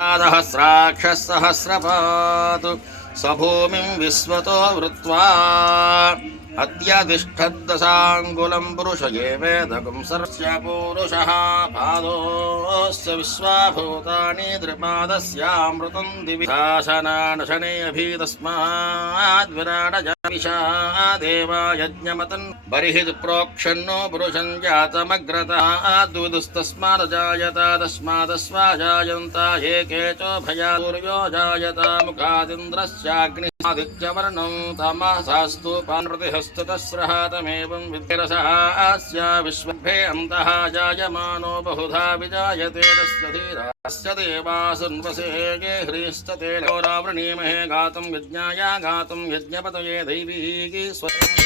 सहस्राक्षः सहस्रपात् स भूमिं विश्वतो वृत्वा अद्यतिष्ठद्दशाङ्गुलं पुरुष ये वेदकं सर्वस्य पुरुषः पादोऽस्य विश्वाभूतानि त्रिपादस्यामृतं दिवि शासनानशने अभीतस्माद्विराडजविषा देवा यज्ञमतन् बर्हिः प्रोक्षन्नो पुरुषं जातमग्रताद्विदुस्तस्माद् जायत तस्मादस्वा जायन्त एके च भया सूर्यो जायत मुखादिन्द्रस्याग्निः आदित्यवर्णं तमसास्तु पान्प्रतिहस्ततस्रहातमेवं विद्यरसस्य विश्वभे अन्तः जायमानो बहुधा विजायते तस्य धीरस्य देवासुन्वसे ये ह्रीस्तते रावृणीमहे गातं यज्ञाय गातं यज्ञपतये दैवीः स्वयं